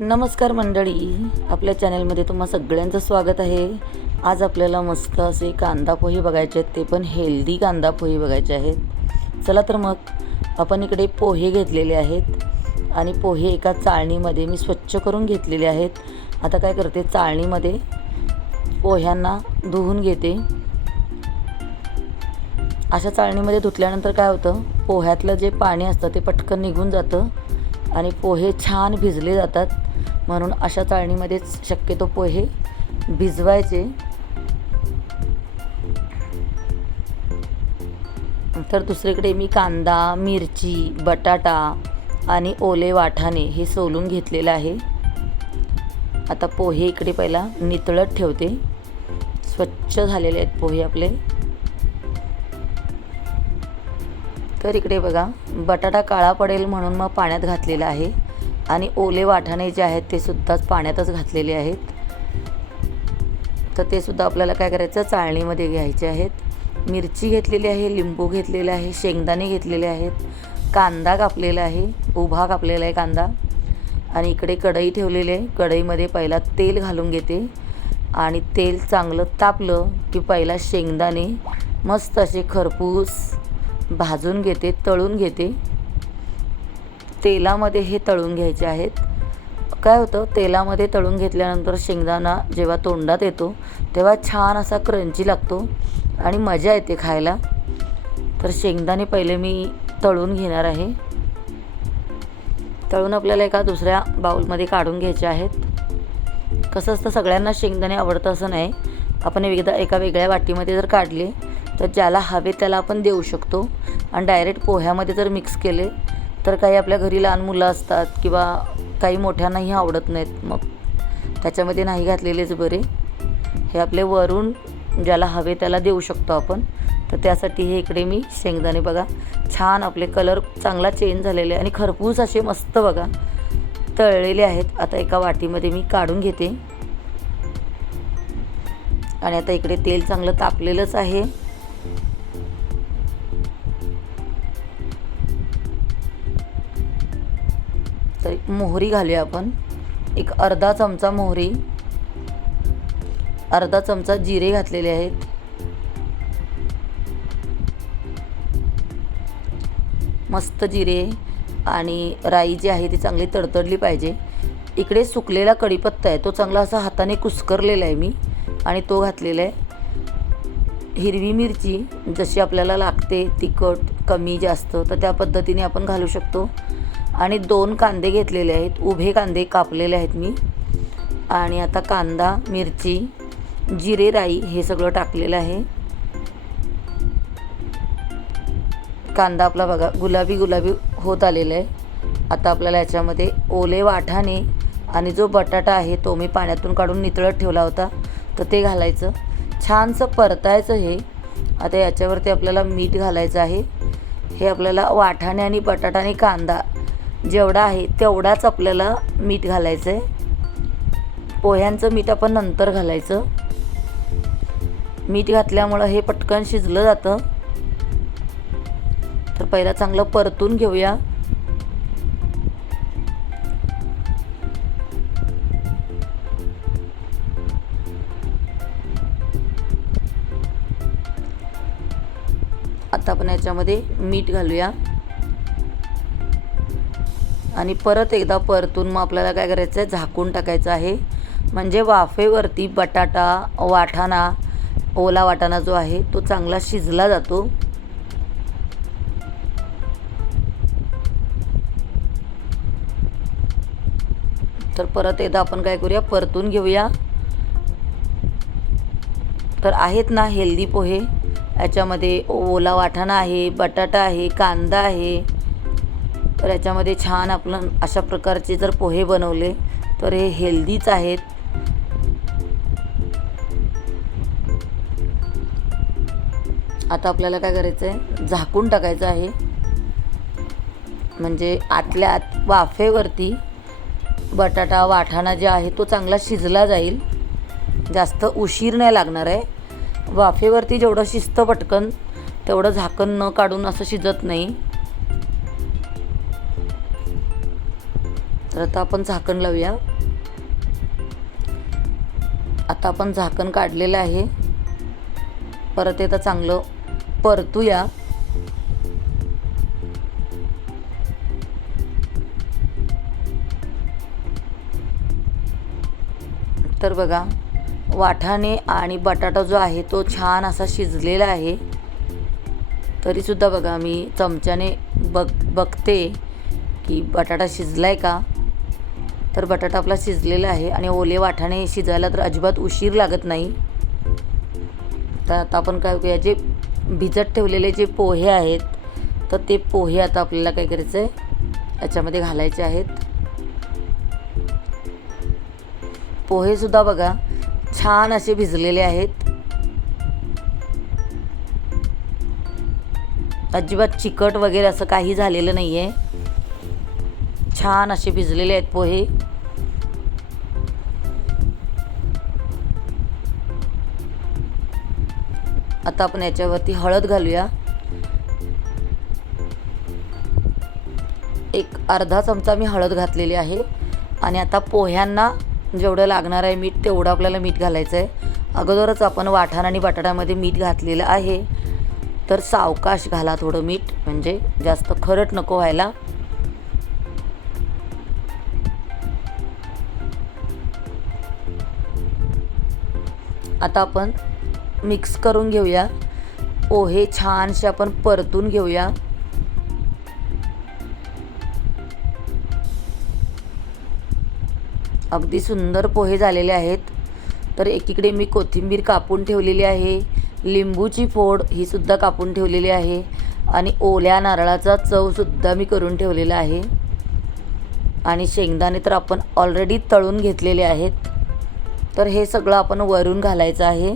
नमस्कार मंडळी. आपल्या चॅनलमध्ये तुम्हा सगळ्यांचं स्वागत आहे. आज आपल्याला मस्त असे कांदा पोहे बघायचे आहेत. ते पण हेल्दी कांदा पोहे बघायचे आहेत. चला तर मग आपण इकडे पोहे घेतलेले आहेत. आणि पोहे एका चाळणीमध्ये मी स्वच्छ करून घेतलेले आहेत. आता काय करते चाळणीमध्ये पोह्यांना धुवून घेते. अशा चाळणीमध्ये धुतल्यानंतर काय होतं पोह्यातलं जे पाणी असतं ते पटकन निघून जातं. आणि पोहे छान भिजले जातात. म्हणून अशा चाळणीमध्येच शक्यतो पोहे भिजवायचे. तर दुसरीकडे मी कांदा मिरची बटाटा आणि ओले वाटाणे हे सोलून घेतलेलं आहे. आता पोहे इकडे पहिला नितळत ठेवते. स्वच्छ झालेले आहेत पोहे आपले. तर इकडे बघा बटाटा काळा पडेल म्हणून मग पाण्यात घातलेला आहे. आणि ओले वाटाणे जे आहेत ते सुद्धाच पाण्यातच घातलेले आहेत. तर ते सुद्धा आपल्याला काय करायचं? चाळणीमध्ये घ्यायचे आहेत. मिरची घेतलेली आहे लिंबू घेतलेले आहे शेंगदाणे घेतलेले आहेत. कांदा कापलेला आहे उभा कापलेला आहे कांदा. आणि इकडे कढई ठेवलेली आहे. कढईमध्ये पहिला तेल घालून घेते. आणि तेल चांगलं तापलं की पहिला शेंगदाणे मस्त असे खरपूस भाजून घेते तळून घेते. तेलामध्ये हे तळून घ्यायचे आहेत. काय होतं? तेलामध्ये तळून घेतल्यानंतर शेंगदाणा जेव्हा तोंडात येतो तेव्हा छान असा क्रंची लागतो आणि मजा येते खायला. तर शेंगदाणे पहिले मी तळून घेणार आहे. तळून आपल्याला एका दुसऱ्या बाउलमध्ये काढून घ्यायचे आहेत. कसं असतं? सगळ्यांना शेंगदाणे आवडतं असं नाही. आपण एकदा एका वेगळ्या वाटीमध्ये जर काढले तर ज्याला हवे त्याला आपण देऊ शकतो. आणि डायरेक्ट पोह्यामध्ये जर मिक्स केले तर काही आपल्या घरी लहान मुलं असतात किंवा काही मोठ्यांनाही आवडत नाहीत. मग त्याच्यामध्ये नाही घातलेलेच बरे. हे आपले वरून ज्याला हवे त्याला देऊ शकतो आपण. तर त्यासाठी हे इकडे मी शेंगदाणे बघा. छान आपले कलर चांगला चेंज झालेले आणि खरपूस असे मस्त बघा. तळलेले आहेत. आता एका वाटीमध्ये मी काढून घेते. आणि आता इकडे तेल चांगलं तापलेलंच आहे. मोहरी घालूया आपण. एक अर्धा चमचा मोहरी अर्धा चमचा जिरे घातलेले आहेत. मस्त जिरे आणि राई जी आहे ती चांगली तडतडली पाहिजे. इकडे सुकलेला कढीपत्ता आहे तो चांगला असा हाताने कुस्करलेला आहे मी आणि तो घातलेला आहे. हिरवी मिरची जशी आपल्याला लागते तिखट कमी जास्त तर त्या पद्धतीने आपण घालू शकतो. आणि दोन कांदे घेतलेले आहेत. उभे कांदे कापलेले आहेत मी. आणि आता कांदा मिरची जिरे राई हे सगळं टाकलेलं आहे. कांदा आपला बघा गुलाबी गुलाबी होत आलेला आहे. आता आपल्याला याच्यामध्ये ओले वाटाणे आणि जो बटाटा आहे तो मी पाण्यातून काढून नितळत ठेवला होता. तर ते घालायचं. छानसं परतायचं हे. आता याच्यावरती आपल्याला मीठ घालायचं आहे. हे आपल्याला वाटाणे आणि बटाटा आणि कांदा जेवढा आहे तेवढाच आपल्याला मीठ घालायचं आहे पोह्यांचं मीठ आपण नंतर घालायचं. मीठ घातल्यामुळं हे पटकन शिजलं जातं. तर पहिला चांगलं परतून घेऊया. आता आपण याच्यामध्ये मीठ घालूया. आणि परत एकदा परतून मग आपल्याला काय करायचं आहे? झाकून टाकायचं आहे. म्हणजे वाफेवरती बटाटा वाटाणा ओला वाटाणा जो आहे तो चांगला शिजला जातो. तर परत एकदा आपण काय करूया? परतून घेऊया. तर आहेत ना हेल्दी पोहे. याच्यामध्ये ओला वाटाणा आहे बटाटा आहे कांदा आहे. तर याच्यामध्ये छान आपलं अशा प्रकारचे जर पोहे बनवले तर हे हेल्दीच आहेत. आता आपल्याला काय करायचं आहे झाकून टाकायचं आहे. म्हणजे आतल्या आत वाफेवरती बटाटा वाटाणा जे आहे तो चांगला शिजला जाईल. जास्त उशीर नाही लागणार आहे. वाफेवरती जेवढं शिजतं पटकन तेवढं झाकण न काढून असं शिजत नाही. तर आता आपण झाकण लावूया. आता आपण झाकण काढलेलं आहे. परत येतं चांगलं परतूया. तर बघा वाटाणे आणि बटाटा जो आहे तो छान असा शिजलेला आहे. तरीसुद्धा बघा मी चमच्याने बघ बघते की बटाटा शिजला आहे का. तर बटाटा आपला शिजलेला आहे आणि ओले वाटाणे शिजायला तर अजिबात उशीर लागत नाही. तर आता आपण काय करूया जे भिजत ठेवलेले जे पोहे आहेत तर ते पोहे आता आपल्याला काय करायचं आहे याच्यामध्ये घालायचे आहेत. पोहेसुद्धा बघा छान असे भिजलेले आहेत. अजिबात चिकट वगैरे असं काही झालेलं नाही आहे छान असे भिजलेले आहेत पोहे. आता आपण याच्यावरती हळद घालूया. एक अर्धा चमचा मी हळद घातलेली आहे. आणि आता पोह्यांना जेवढं लागणार आहे मीठ तेवढं आपल्याला मीठ घालायचं आहे. अगोदरच आपण वाटाण आणि बटाट्यामध्ये मीठ घातलेलं आहे. तर सावकाश घाला थोडं मीठ म्हणजे जास्त खरट नको व्हायला. आता आपण मिक्स करून घेऊया. पोहे छानसे आपण परतून घेऊया. अगदी सुंदर पोहे झालेले आहेत. तर एकीकडे मी कोथिंबीर कापून ठेवलेली आहे. लिंबूची फोड ही सुद्धा कापून ठेवलेली आहे. आणि ओल्या नारळाचा चवसुद्धा मी करून ठेवलेला आहे. आणि शेंगदाणे तर आपण ऑलरेडी तळून घेतलेले आहेत. तर हे सगळं आपण वरून घालायचं आहे.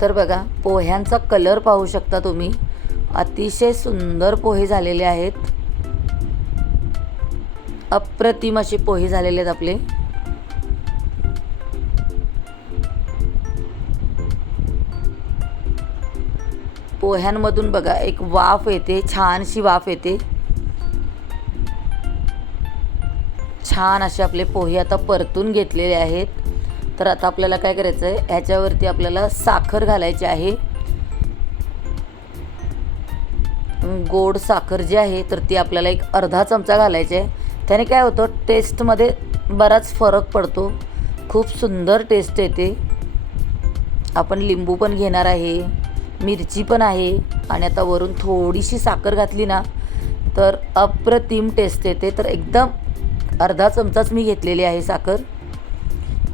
तर बघा पोह्यांचा कलर पाहू शकता तुम्ही. अतिशय सुंदर पोहे झालेले आहेत. अप्रतिम असे पोहे झालेले आहेत आपले. पोह्यांमधून बघा एक वाफ येते छानशी वाफ येते. छान असे आपले पोहे आता परतून घेतलेले आहेत. तर आता आपल्याला काय करायचं आहे ह्याच्यावरती आपल्याला साखर घालायची आहे. गोड साखर जी आहे तर ती आपल्याला एक अर्धा चमचा घालायची आहे. त्याने काय होतं? टेस्टमध्ये बराच फरक पडतो. खूप सुंदर टेस्ट येते. आपण लिंबू पण घेणार आहे मिरची पण आहे आणि आता वरून थोडीशी साखर घातली ना तर अप्रतिम टेस्ट येते. तर एकदम अर्धा चमचाच मी घेतलेली आहे साखर.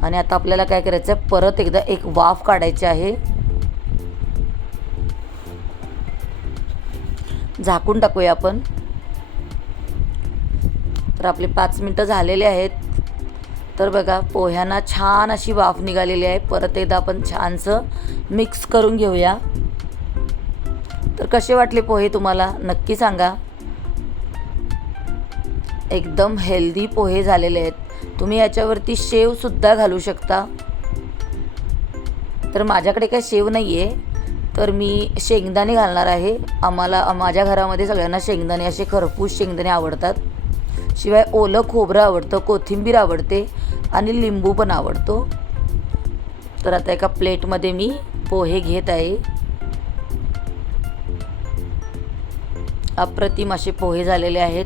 आणि आता आपल्याला काय करायचं आहे? परत एकदा एक वाफ काढायची आहे. झाकून टाकूया आपण. तर आपले पाच मिनटं झालेले आहेत. तर बघा पोह्यांना छान अशी वाफ निघालेली आहे. परत एकदा आपण छानसं मिक्स करून घेऊया. तर कसे वाटले पोहे तुम्हाला? नक्की सांगा. एकदम हेल्दी पोहे झालेले आहेत. तुम्ही याच्यावरती शेवसुद्धा घालू शकता. तर माझ्याकडे काय शेव नाही आहे तर मी शेंगदाणे घालणार आहे. आम्हाला माझ्या घरामध्ये सगळ्यांना शेंगदाणे असे खरपूस शेंगदाणे आवडतात. शिवाय ओलं खोबरं आवडतं कोथिंबीर आवडते आणि लिंबू पण आवडतो. तर आता एका प्लेटमध्ये मी पोहे घेत आहे. अप्रतिम असे पोहे झालेले आहेत.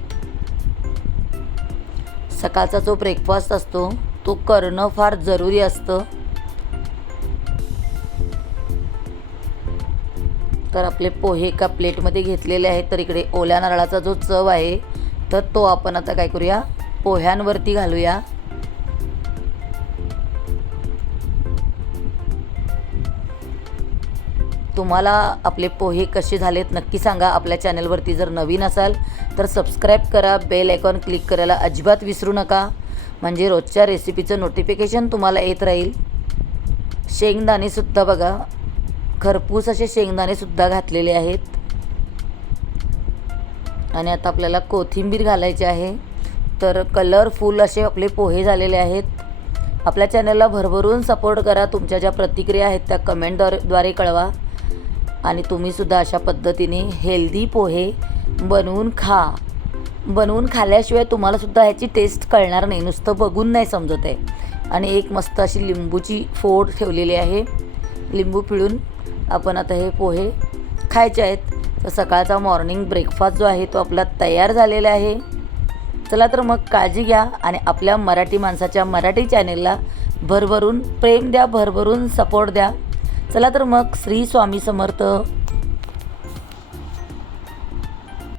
सकाळचा जो ब्रेकफास्ट असतो तो करणं फार जरुरी असतं. तर आपले पोहे एका प्लेटमध्ये घेतलेले आहेत तर इकडे ओल्या नारळाचा जो चव आहे तर तो आपण आता काय करूया? पोह्यांवरती घालूया. तुम्हाला आपले पोहे कसे झालेत नक्की सांगा. आपल्या चॅनलवरती जर नवीन असाल तर सबस्क्राईब करा बेल आयकॉन क्लिक करायला अजिबात विसरू नका. म्हणजे रोजच्या रेसिपीचं नोटिफिकेशन तुम्हाला येत राहील. शेंगदाणेसुद्धा बघा. खरपूस असे शेंगदाणेसुद्धा घातलेले आहेत. आणि आता आपल्याला कोथिंबीर घालायची आहे. तर कलरफुल असे आपले पोहे झालेले आहेत. आपल्या चॅनलला भरभरून सपोर्ट करा. तुमच्या ज्या प्रतिक्रिया आहेत त्या कमेंटद्वारे द्वारे कळवा. आणि तुम्हीसुद्धा अशा पद्धतीने हेल्दी पोहे बनवून खा. बनवून खाल्ल्याशिवाय तुम्हालासुद्धा ह्याची टेस्ट कळणार नाही. नुसतं बघून नाही समजत आहे. आणि एक मस्त अशी लिंबूची फोड ठेवलेली आहे. लिंबू पिळून आपण आता हे पोहे खायचे आहेत. तर सकाळचा मॉर्निंग ब्रेकफास्ट जो आहे तो आपला तयार झालेला आहे. चला तर मग काळजी घ्या आणि आपल्या मराठी माणसाच्या मराठी चॅनेलला भरभरून प्रेम द्या भरभरून सपोर्ट द्या. चला तर मग श्री स्वामी समर्थ.